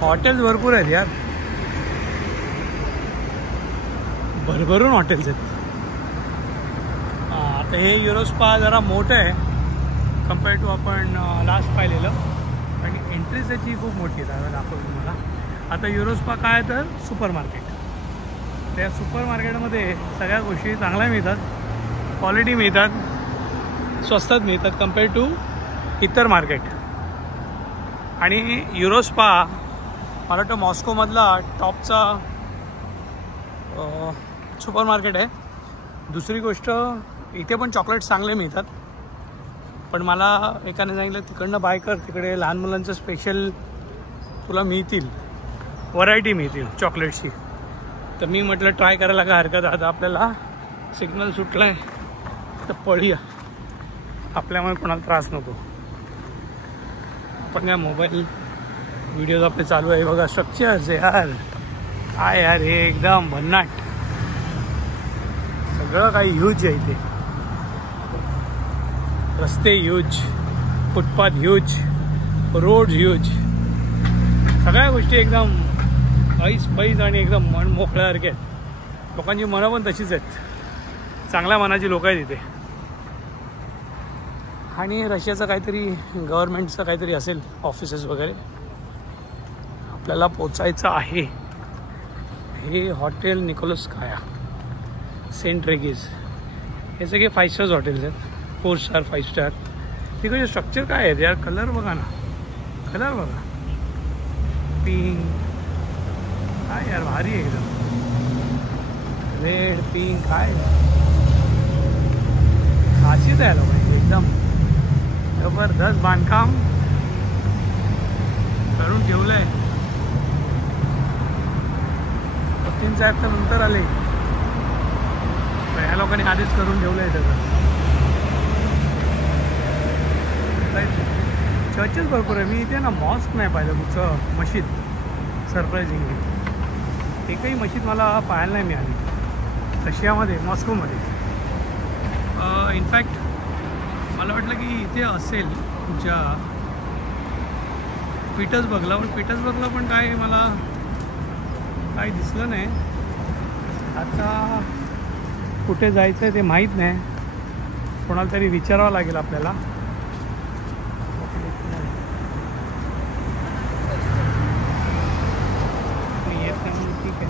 Hotels भरपूर आहेत यार, भरभरून हॉटेल्स आहेत. आता हे युरोस्पा जरा मोठं आहे कम्पेअर टू आपण लास्ट पाहिलेलं, आणि एंट्री त्याची खूप मोठी आहे. दाखवतो तुम्हाला. आता युरोस्पा काय तर सुपर मार्केट. त्या सुपर मार्केटमध्ये सगळ्या गोष्टी चांगल्या मिळतात, क्वालिटी मिळतात, स्वस्तात मिळतात कम्पेअर टू इतर मार्केट. आणि युरोस्पा मला वाटतं मॉस्कोमधला टॉपचा सुपर मार्केट आहे. दुसरी गोष्ट इथे पण चॉकलेट्स चांगले मिळतात, पण मला एकाने सांगितलं तिकडनं बाय कर, तिकडे लहान मुलांचं स्पेशल तुला मिळतील, व्हरायटी मिळतील चॉकलेट्सची. तर मी म्हटलं ट्राय करायला काय हरकत. आता आपल्याला सिग्नल सुटला आहे तर पळूया, आपल्यामुळे कोणाला त्रास नको. आपण काय मोबाईल व्हिडिओज आपले चालू आहे बघा. स्ट्रक्चर्स यार काय यार, हे एकदम भन्नाट, सगळं काही ह्यूज आहे इथे. रस्ते huge, footpath huge, road huge, सगळ्या गोष्टी एकदम ऐस पैस आणि एकदम मन मोकळ्यासारखे आहेत. लोकांची मनं पण तशीच आहेत, चांगल्या मनाची लोक आहेत इथे. आणि रशियाचं काहीतरी गव्हर्नमेंटचं काहीतरी असेल ऑफिसेस वगैरे. आपल्याला पोचायचं आहे. हे हॉटेल निकोलस्काया, सेंट रेगीज, हे सगळे 5 स्टार्स हॉटेल्स आहेत, 4 स्टार 5 स्टार. तिकडे स्ट्रक्चर काय आहे यार, कलर बघा ना, कलर बघा, पिंक काय यार भारी आहे एकदम, रेड पिंक काय खासियत आहे लोकांची. एकदम जबरदस्त बांधकाम करून ठेवलं आहे. पुतीन साहेब तर नंतर आले, ह्या लोकांनी आधीच करून ठेवलं आहे सगळं. चर्चेस भरपूर आहे. मी इथे ना मॉस्क नाही पाहिलं, कुठचं मशीद. सरप्रायझिंगली एकही मशीद मला पाहायला नाही मिळाली रशियामध्ये, मॉस्कोमध्ये. इनफॅक्ट मला वाटलं की इथे असेल तुमच्या पीटर्सबर्गला, पण पीटर्सबर्गला पण काय मला काही दिसलं नाही. आता कुठे जायचं आहे ते माहीत नाही, कोणाला तरी विचारावं लागेल आपल्याला. ठीक आहे.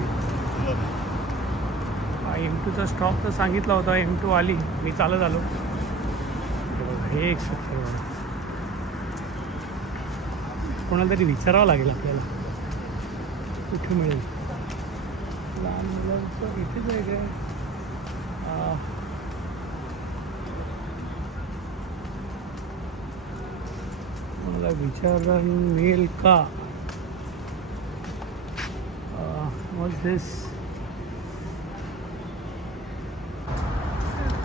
M2चा स्टॉप तर सांगितला होता, M2 आली, मी चालत आलो. हे एक स्ट्रक्चर कोणाला तरी विचारावं लागेल आपल्याला कुठे मिळेल. लहान मुलांचं इथेच आहे काय, कोणाला विचारायला मिळेल का. व्हॉट्स दिस.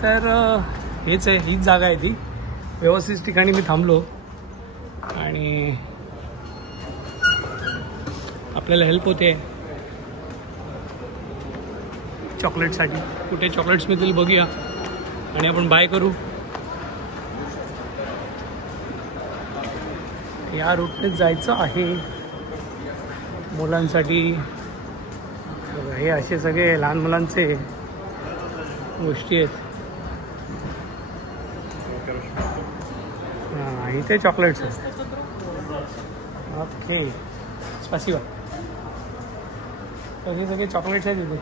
तर हेच आहे, हीच जागा आहे ती. व्यवस्थित ठिकाणी मी थांबलो आणि आपल्याला हेल्प होते चॉकलेटसाठी. कुठे चॉकलेट्स मिळतील बघूया आणि आपण बाय करू. या रूटनेच जायचं आहे मुलांसाठी. हे असे सगळे लहान मुलांचे गोष्टी आहेत. हां, इथे चॉकलेट्स आहेत. ओके, स्पासिबा. तर हे सगळे चॉकलेट्स आहेत इथे,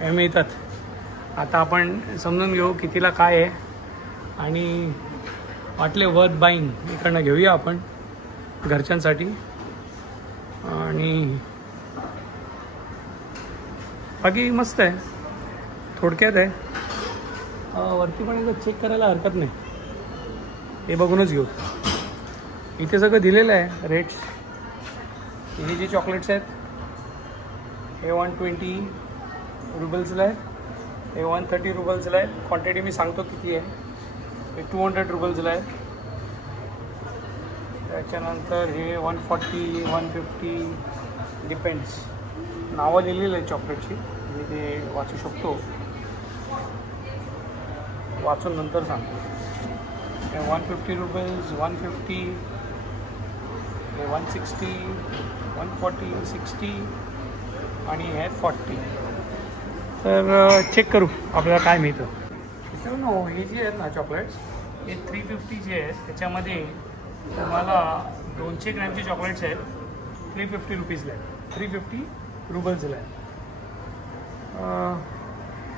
हे मिळतात. आता आपण समजून घेऊ कितीला काय आहे आणि वाटले वर्थ बाईंग इकडनं घेऊया आपण घरच्यांसाठी. आणि बाकी मस्त आहे, थोडक्यात आहे. वरती पण एकदा चेक करायला हरकत नाही, हे बघूनच घेऊ. इथे सगळं दिलेलं आहे रेट्स. हे जे चॉकलेट्स आहेत हे 120 रुबल्सला आहेत, हे 130 रुबल्सला आहेत. क्वांटिटी मी सांगतो किती आहे. हे 200 रुबल्सला आहे. त्याच्यानंतर हे 140 150 डिपेंड्स. नावं लिहिलेलं आहे चॉकलेटची, मी ते वाचू शकतो, वाचून नंतर सांगतो. 150 रुबल्स, 150, हे 160, 140, 60 आणि हे 40. तर चेक करू आपल्याला काय मिळतं. मित्रांनो, हे जे आहेत ना चॉकलेट्स, हे 350 जे आहेत त्याच्यामध्ये तुम्हाला 200 ग्रॅमचे चॉकलेट्स आहेत 350 रुपीजला आहेत, 350 रुबल्सला आहेत.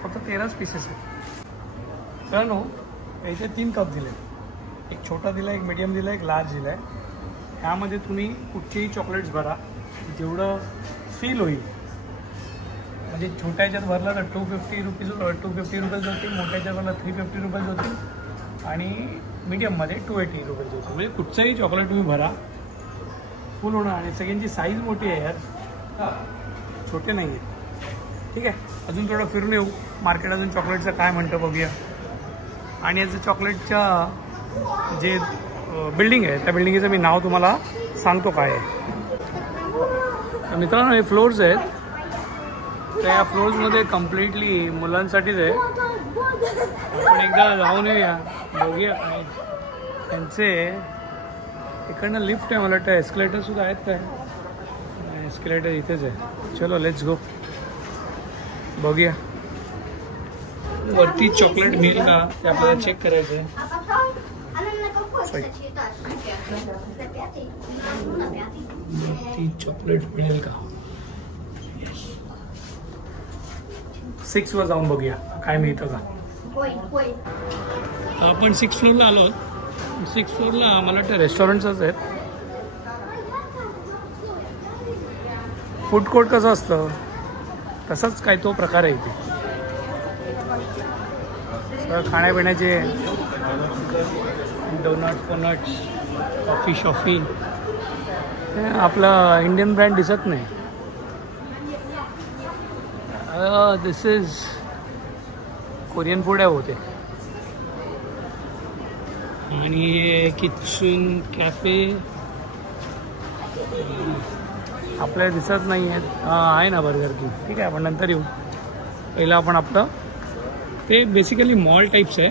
फक्त 13 पीसेस आहेत. मित्रांनो, याचे 3 कप दिले, एक छोटा दिला, एक मीडियम दिला, एक लार्ज दिला आहे. ह्यामध्ये तुम्ही कुठचेही चॉकलेट्स भरा जेवढं फील होईल. म्हणजे छोट्या ह्याच्यात भरला तर 250 रुपीज होतील, मोठ्या ह्याच्यात भरला 350 रुपीज होतील आणि मीडियममध्ये 280 रुपीज होतील. म्हणजे कुठचंही चॉकलेट तुम्ही भरा फुल होणार. आणि सगळ्यांची साईज मोठी आहे यार, छोटे नाही आहेत. ठीक आहे, अजून थोडं फिरून येऊ मार्केट, अजून चॉकलेटचं काय म्हणतं बघूया. आणि याचं चॉकलेटच्या जे बिल्डिंग आहे त्या बिल्डिंगचं मी नाव तुम्हाला सांगतो काय आहे. तर मित्रांनो, हे फ्लोर्स आहेत. तर या फ्लोर्समध्ये कम्प्लिटली मुलांसाठीच आहे. आपण एकदा जाऊन येऊया, बघूया काय त्यांचे. इकडनं लिफ्ट आहे, मला वाटतं एस्केलेटरसुद्धा आहेत काय. एस्केलेटर इथेच आहे. चलो लेट्स गो, बघूया वरती चॉकलेट मिळेल का ते आपल्याला चेक करायचं आहे. वरती चॉकलेट मिळेल का. 6 वर जाऊन बघूया काय मिळतं का. आपण 6 फ्लोअरला आलो. 6 फ्लोअरला मला वाटतं रेस्टॉरंट्सच आहेत. फूड कोर्ट कसं असतं तसंच काय तो प्रकार आहे इथे. सगळं खाण्यापिण्याचे डोनट्स, कॉफी शॉफी. आपला इंडियन ब्रँड दिसत नाही. दिस इज कोरियन फूड आहे होते. आणि किचन कॅफे आपल्याला दिसत नाही आहेत. आहे ना बर्गर की. ठीक आहे, आपण नंतर येऊ. पहिलं आपण आपलं ते बेसिकली मॉल टाईप्स आहे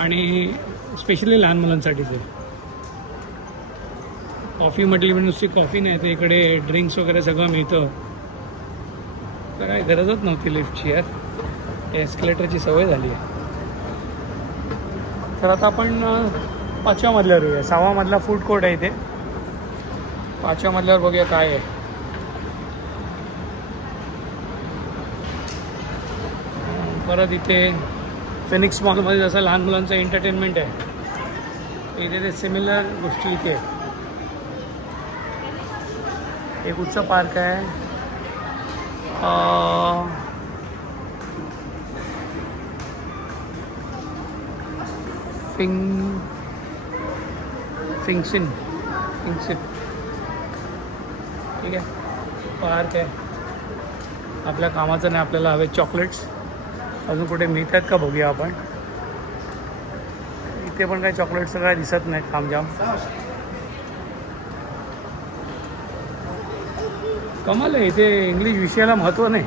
आणि स्पेशली लहान मुलांसाठीच आहे. कॉफी म्हटली म्हणजे नुसती कॉफी नाही, तर इकडे ड्रिंक्स वगैरे सगळं मिळतं. तर काय गरजच नव्हती लिफ्टची यार, एस्केलेटरची सवय झाली आहे. तर आता आपण 5व्या मजल्यावर येऊया. 6वा मजला फूड कोर्ट आहे इथे. 5व्या मजल्यावर बघूया काय आहे. परत इथे फिनिक्स मॉलमध्ये जसं लहान मुलांचं एंटरटेनमेंट आहे, इथे ते सिमिलर गोष्टी इथे आहे. एक उत्सव पार्क आहे. फिंगसिन ठीक आहे, पार्क आहे. आपल्या कामाचं नाही, आपल्याला हवे चॉकलेट्स. अजून कुठे मिळतात का बघूया आपण. इथे पण काही चॉकलेट्स काय दिसत नाही, तामजाम. कमाल आहे इथे, इंग्लिश विषयाला महत्त्व नाही.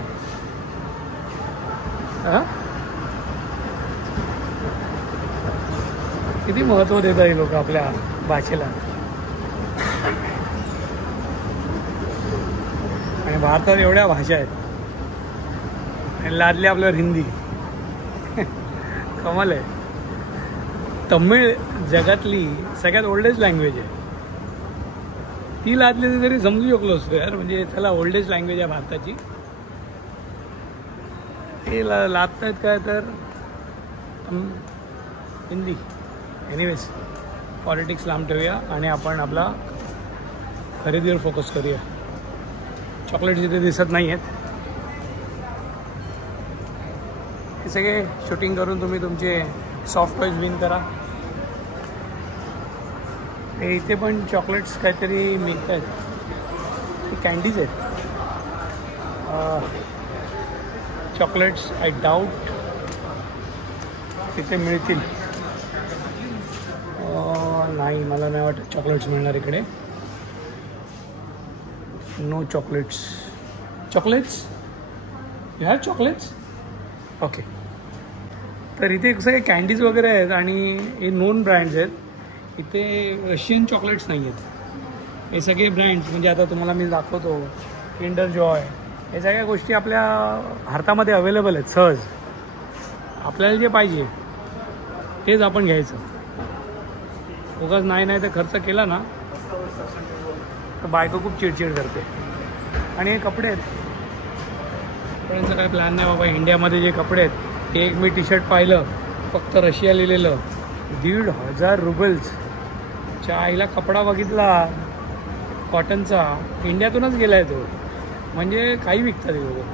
किती महत्त्व देतात हे लोक आपल्या भाषेला. आणि भारतात एवढ्या भाषा आहेत आणि लादली आपल्यावर हिंदी. कमाल आहे. तमिळ जगातली सगळ्यात ओल्डेस्ट लँग्वेज आहे. ती लादली तरी समजू शकलो असतो यार, म्हणजे त्याला ओल्डेस्ट लँग्वेज आहे भारताची. हे लादत आहेत काय तर हिंदी. एनिवेज, पॉलिटिक्स लांब ठेवूया आणि आपण आपला खरेदीवर फोकस करूया. चॉकलेट्स इथे दिसत नाही आहेत. हे सगळे शूटिंग करून तुम्ही तुमचे सॉफ्ट टॉयज विन करा. इथे पण चॉकलेट्स काहीतरी मिळत आहेत. हे कॅन्डीज आहेत. चॉकलेट्स आय डाऊट तिथे मिळतील. नाही, मला नाही वाटत चॉकलेट्स मिळणार इकडे. No chocolates. Chocolates, you have chocolates. Okay. तर इथे सगळे कॅन्डीज वगैरे आहेत आणि हे नोन ब्रँड्स आहेत. इथे रशियन चॉकलेट्स नाही आहेत. हे सगळे ब्रँड्स म्हणजे आता तुम्हाला मी दाखवतो किंडर जॉय, हे सगळ्या गोष्टी आपल्या भारतामध्ये अवेलेबल आहेत सहज. आपल्याला जे पाहिजे तेच आपण घ्यायचं. उगाच नाही तर खर्च केला ना तर बायको खूप चिडचिड करते. आणि हे कपडे आहेत, कपड्यांचा काही प्लॅन नाही बाबा. इंडियामध्ये जे कपडे आहेत ते एक मी टी शर्ट पाहिलं फक्त रशिया लिहिलेलं 1,500 रुबल्स. च्या आईला कपडा बघितला कॉटनचा, इंडियातूनच गेला आहे तो. म्हणजे काही विकतात हे लोक,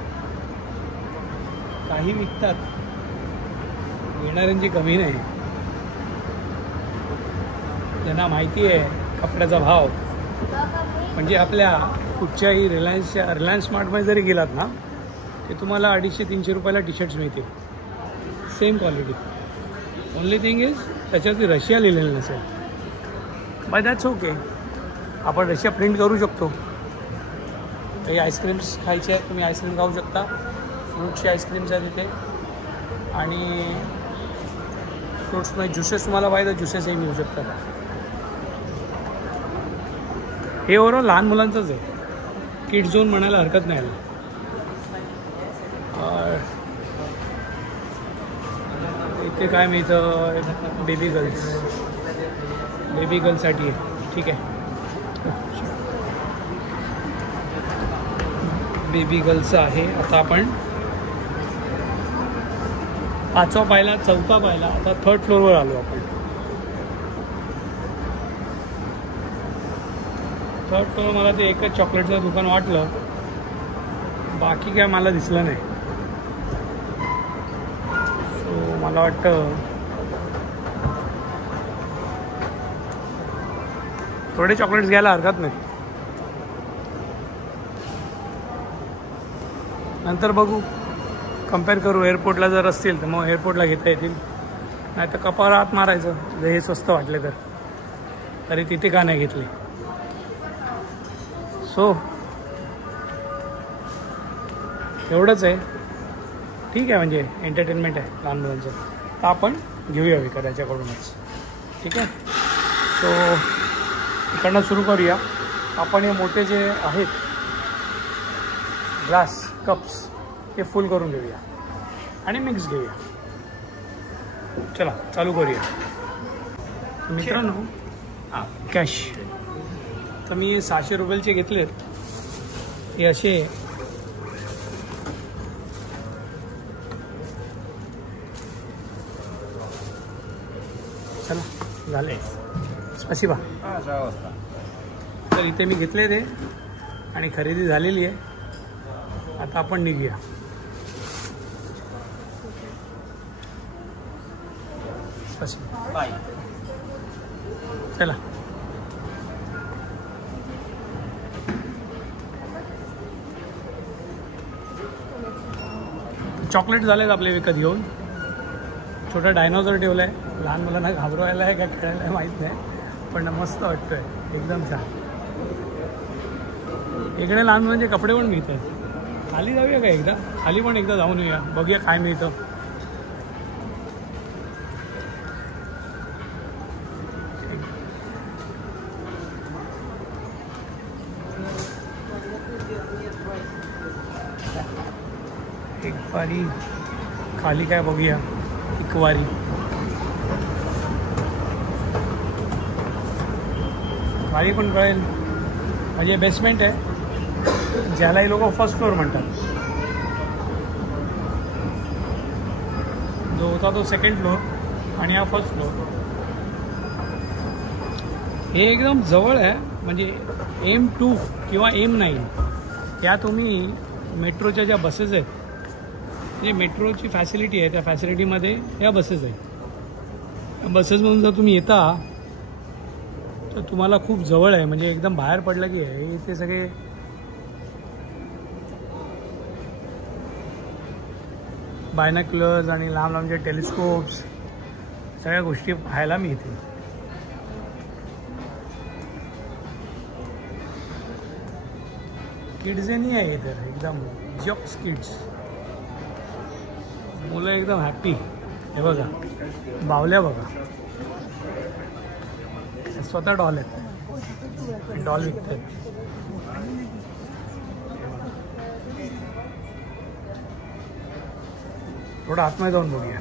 काही विकतात, घेणाऱ्यांची कमी नाही. ज्यांना माहिती आहे कपड्याचा भाव, म्हणजे आपल्या कुठच्याही रिलायन्स स्मार्टमध्ये जरी गेलात ना ते तुम्हाला 250-300 रुपयाला टी शर्ट्स मिळतील, same quality. Only thing is त्याच्यावरती रशिया लिहिलेलं नसेल. बाय दॅट्स ओके, आपण रशिया प्रिंट करू शकतो. काही आईस्क्रीम्स खायचे आहेत, तुम्ही आईस्क्रीम खाऊ शकता. फ्रूटची आईस्क्रीम्स आहेत तिथे. आणि फ्रूट्समध्ये ज्युसेस तुम्हाला पाहिजे तर ज्युसेसही मिळू शकतात. हे ओव्हरऑल लहान मुलांचंच आहे, किड झोन म्हणायला हरकत नाही. इथे काय मिळतं, बेबी गर्ल्ससाठी आहे. ठीक आहे, बेबी गर्ल्सचं आहे. आता आपण 5वा पाहिला, 4था पाहिला, आता 3rd फ्लोअरवर आलो आपण. 3rd फ्लोअर मला ते एकच चॉकलेटचं दुकान वाटलं, बाकी काय मला दिसलं नाही. सो मला वाटतं थोडे चॉकलेट्स घ्यायला हरकत नाही. नंतर बघू, कम्पेअर करू. एअरपोर्टला जर असतील तर मग एअरपोर्टला घेता येतील, नाही तर कपाळात हात मारायचं जर हे स्वस्त वाटले तर. तरी तिथे का नाही घेतले. सो एवढंच आहे. ठीक आहे, म्हणजे एंटरटेनमेंट आहे लहान मुलांचं, तर आपण घेऊया विकत याच्याकडूनच. ठीक आहे, सो इकडनं सुरू करूया. आपण हे मोठे जे आहेत ग्लास कप्स हे फुल करून घेऊया आणि मिक्स घेऊया. चला चालू करूया. मित्रांनो, कॅश तर मी 600 रुपयाचे घेतलेत. हे असे चला झाले. स्पसिबा. तर इथे मी घेतले ते आणि खरेदी झालेली आहे. आता आपण निघूया. बाय. चला. चॉकलेट झालेत आपले विकत घेऊन. छोटा डायनॉसॉर ठेवला आहे. लहान मुलांना घाबरवायला आहे का खेळायला आहे माहीत नाही, पण मस्त वाटतोय, एकदम छान. इकडे लहान मुलांचे कपडे पण मिळतात. खाली जाऊया का एकदा, खाली पण एकदा जाऊन येऊया, बघूया काय मिळतं. एक बारी खाली काय बघूया, इकवारी. खाली पण कळेल, म्हणजे बेसमेंट आहे ज्यालाही लोक फर्स्ट फ्लोअर म्हणतात. जो होता तो 2nd फ्लोअर आणि हा 1st फ्लोअर. हे एकदम जवळ आहे, म्हणजे M2 किंवा M9 या तुम्ही मेट्रोच्या ज्या बसेस आहेत, म्हणजे मेट्रोची फॅसिलिटी आहे, त्या फॅसिलिटीमध्ये या बसेस आहेत. बसेसमधून जर तुम्ही येता तर तुम्हाला खूप जवळ आहे, म्हणजे एकदम बाहेर पडलं की आहे. इथे सगळे बायनॅक्युलर्स आणि लांब लांबचे टेलिस्कोप्स सगळ्या गोष्टी पाहायला मिळतील. किड्सनी आहे इतर, एकदम जॉक्स किड्स. मुलं एकदम हॅप्पी. हे बघा, बावल्या बघा, स्वतः डॉल आहेत. डॉल विकतात. थोडं आतमध्ये जाऊन बघूया.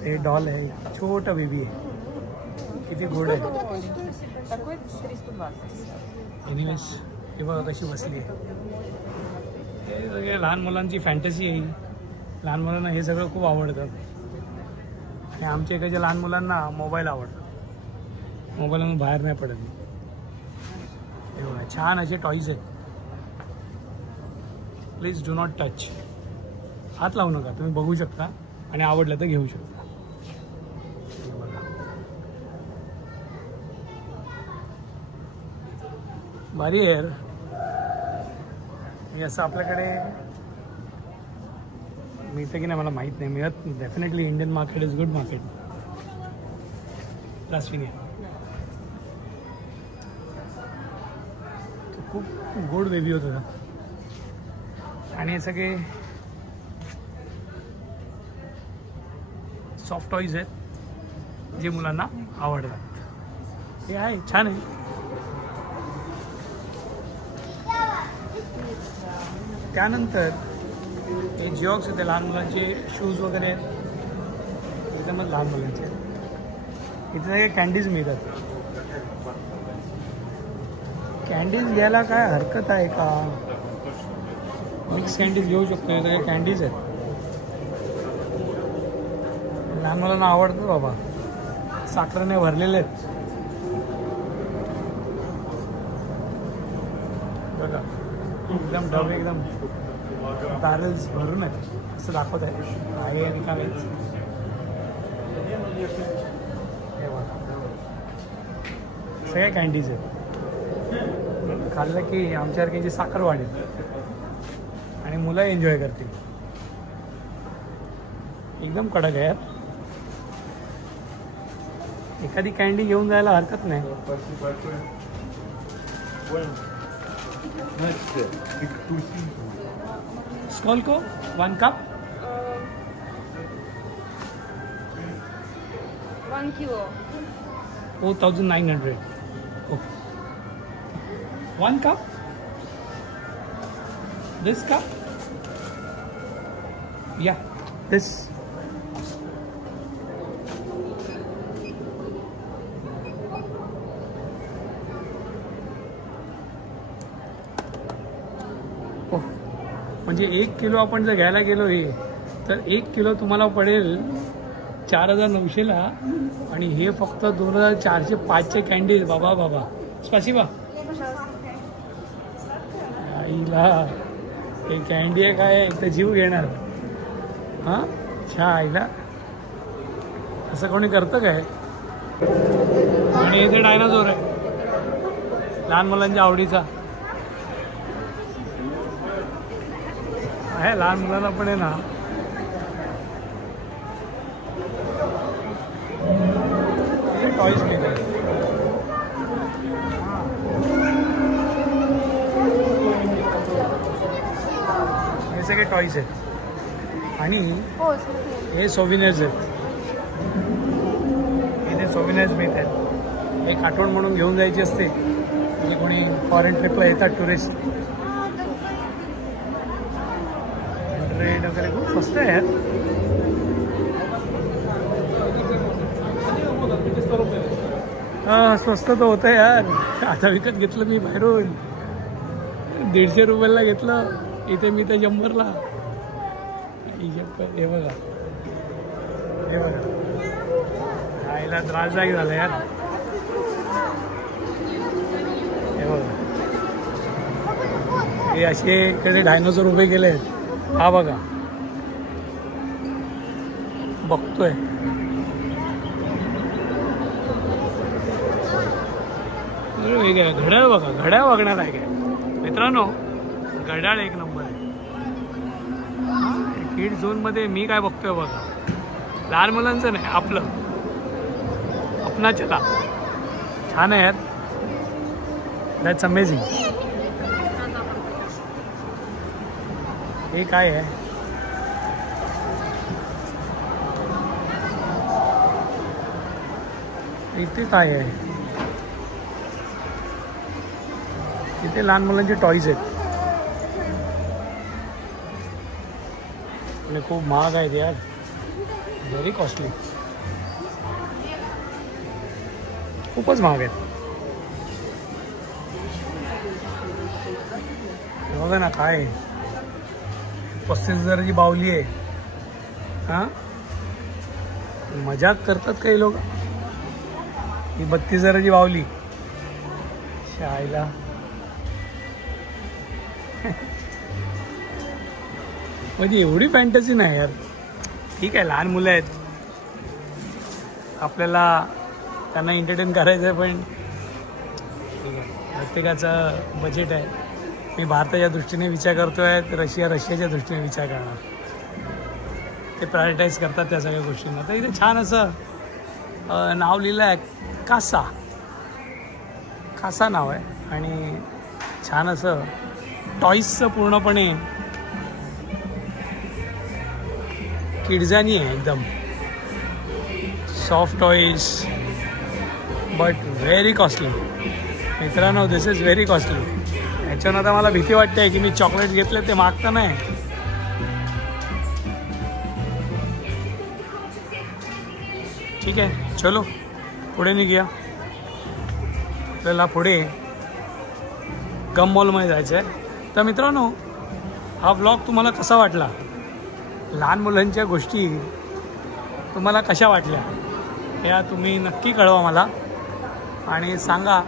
ते डॉल आहे, छोटा बेबी आहे, किती गोड आहे. एनिवेज हे बघा कशी बसली आहे. हे सगळे लहान मुलांची फॅन्टसी आहे. लहान मुलांना हे सगळं खूप आवडतं. आणि आमच्या इकडच्या लहान मुलांना मोबाईल आवडतो. मोबाईलमधून बाहेर नाही पडत. हे बघा छान असे टॉईज आहेत. Please do not touch. हात लावू नका. तुम्ही बघू शकता आणि आवडलं तर घेऊ शकता. भारी आहे यार. हे असं आपल्याकडे मिळतं की नाही मला माहीत नाही. मिळत definitely. Indian market is good market. Lasting आहे. खूप गोड बेबी होत होता. आणि हे सगळे सॉफ्ट टॉईज आहेत जे मुलांना आवडतात. हे आहे छान आहे. त्यानंतर हे जिऑक्स होते लहान मुलांचे शूज वगैरे आहेत. एकदमच लहान मुलांचे. इथे सगळे कॅन्डीज मिळतात. कॅन्डीज घ्यायला काय हरकत आहे का? मिक्स कॅन्डीज घेऊ शकतो. हे सगळे कॅन्डीज आहेत. लहान मुलांना आवडतं बाबा. साखरेने भरलेले आहेत बघा. एकदम डबे एकदम बॅरल्स भरून आहेत असं दाखवत आहे. आणि का सगळ्या कॅन्डीज आहेत. खाल्लं की आमच्यासारख्यांची साखर वाढेल आणि मुलं एन्जॉय करतील. एकदम कडक आहे. एखादी कॅन्डी घेऊन जायला हरकत नाही. स्मॉल को 1 cup 1 kilo 4,900. Okay. 1 cup. This cup. Yeah. This. म्हणजे 1 किलो आपण जर घ्यायला गेलो हे तर 1 किलो तुम्हाला पडेल 4,900ला. आणि हे फक्त 2,405चे कॅन्डीज. बाबा बाबा. स्पासिबा. आईला हे कॅन्डी आहे काय तर जीव घेणार. हां छा आईला असं कोणी करतं काय? आणि इथे डायनासोर आहे लहान मुलांच्या आवडीचा. आहे लहान मुलांना पण आहे ना. टॉईज मिळतात. हे सगळे टॉईज आहेत. आणि हे सोव्हिनियर्स आहेत. इथे सोव्हिनियर्स मिळतात. एक आठवण म्हणून घेऊन जायची असते म्हणजे कोणी फॉरेन ट्रिपला येतात टुरिस्ट. रेट वगैरे खूप स्वस्त आहे यार. हां स्वस्त तर होतं यार. आता विकत घेतलं मी बाहेरून. 150 रुपयाला घेतलं. इथे मी तर 100ला. हे बघा हे बघा. आईला त्रासदायक झालं यार. हे बघा हे असे कधी डायनोसॉर उभे केले आहेत. हा बघा बघतोय. घड्याळ बघा. घड्याळ बघणार आहे काय मित्रांनो? घड्याळ एक नंबर आहे. किड झोनमध्ये मी काय बघतोय बघा. लहान मुलांचं नाही आपलं. अपना चला. छान आहे यार. That's amazing. हे काय आहे? इथे काय आहे? इथे लहान मुलांचे टॉईज आहेत आणि खूप महाग आहेत यार, व्हेरी कॉस्टली, खूपच महाग आहेत. बघा ना काय 35,000ची बावली आहे. हां, मजाक करतात काही लोक. ही 32,000ची बावली शाळेला. म्हणजे एवढी फॅन्टसी नाही यार. ठीक आहे, लहान मुलं आहेत, आपल्याला त्यांना एंटरटेन करायचं आहे, पण ठीक आहे, प्रत्येकाचं बजेट आहे. मी भारताच्या दृष्टीने विचार करतो आहे, तर रशियाच्या दृष्टीने विचार करणार. ते प्रायोरिटाईज करतात त्या सगळ्या गोष्टींना. तर इथे छान असं नाव लिहिलं आहे, कासा नाव आहे आणि छान असं टॉईजचं पूर्णपणे किड्झानी आहे, एकदम soft toys but very costly. मित्रांनो, दिस इज व्हेरी कॉस्टली. ह्याच्यानं आता मला भीती वाटते की मी चॉकलेट घेतले ते मागता नाही. ठीक आहे, चलो पुढे निघूया. आपल्याला पुढे गम मॉलमध्ये जायचं आहे. तर मित्रांनो, हा व्लॉग तुम्हाला कसा वाटला? लहान मुलांच्या गोष्टी तुम्हाला कशा वाटल्या या तुम्ही नक्की कळवा मला आणि सांगा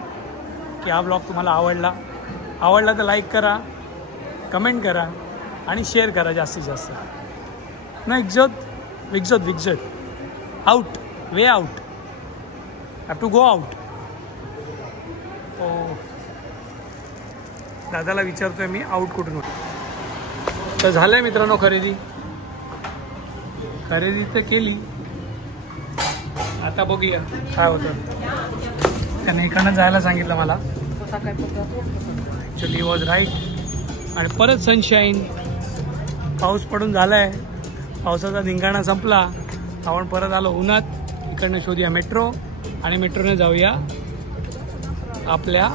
की हा व्लॉग तुम्हाला आवडला तर लाईक करा, कमेंट करा आणि शेअर करा जास्तीत जास्त. ना विगजोत out, way out, have to go out. हो, दादाला विचारतोय मी आउट कुठून. तर झालंय मित्रांनो खरेदी तर केली. आता बघूया काय होतं. त्याने इकडनं जायला सांगितलं मला. Actually was right. आणि परत सनशाईन, पाऊस पडून झाला आहे, पावसाचा धिंगाणा संपला. आपण परत आलो उन्हात. इकडनं शोधूया मेट्रो आणि मेट्रोने जाऊया आपल्या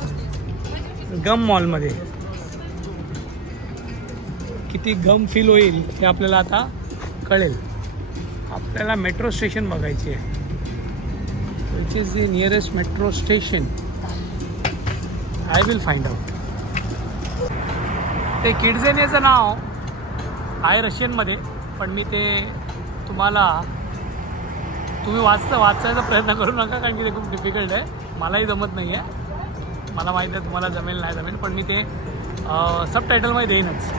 गम मॉलमध्ये. किती गम फील होईल हे आपल्याला आता कळेल. आपल्याला मेट्रो स्टेशन बघायची आहे. Which is the nearest metro station. I will find out. ते किड्झेनियाचं नाव आहे रशियनमध्ये, पण मी ते तुम्ही वाचायचा प्रयत्न करू नका, कारण की ते खूप डिफिकल्ट आहे. मलाही जमत नाही आहे. मला माहीत आहे तुम्हाला जमेल नाही जमेल, पण मी ते सबटायटलमध्ये देईनच.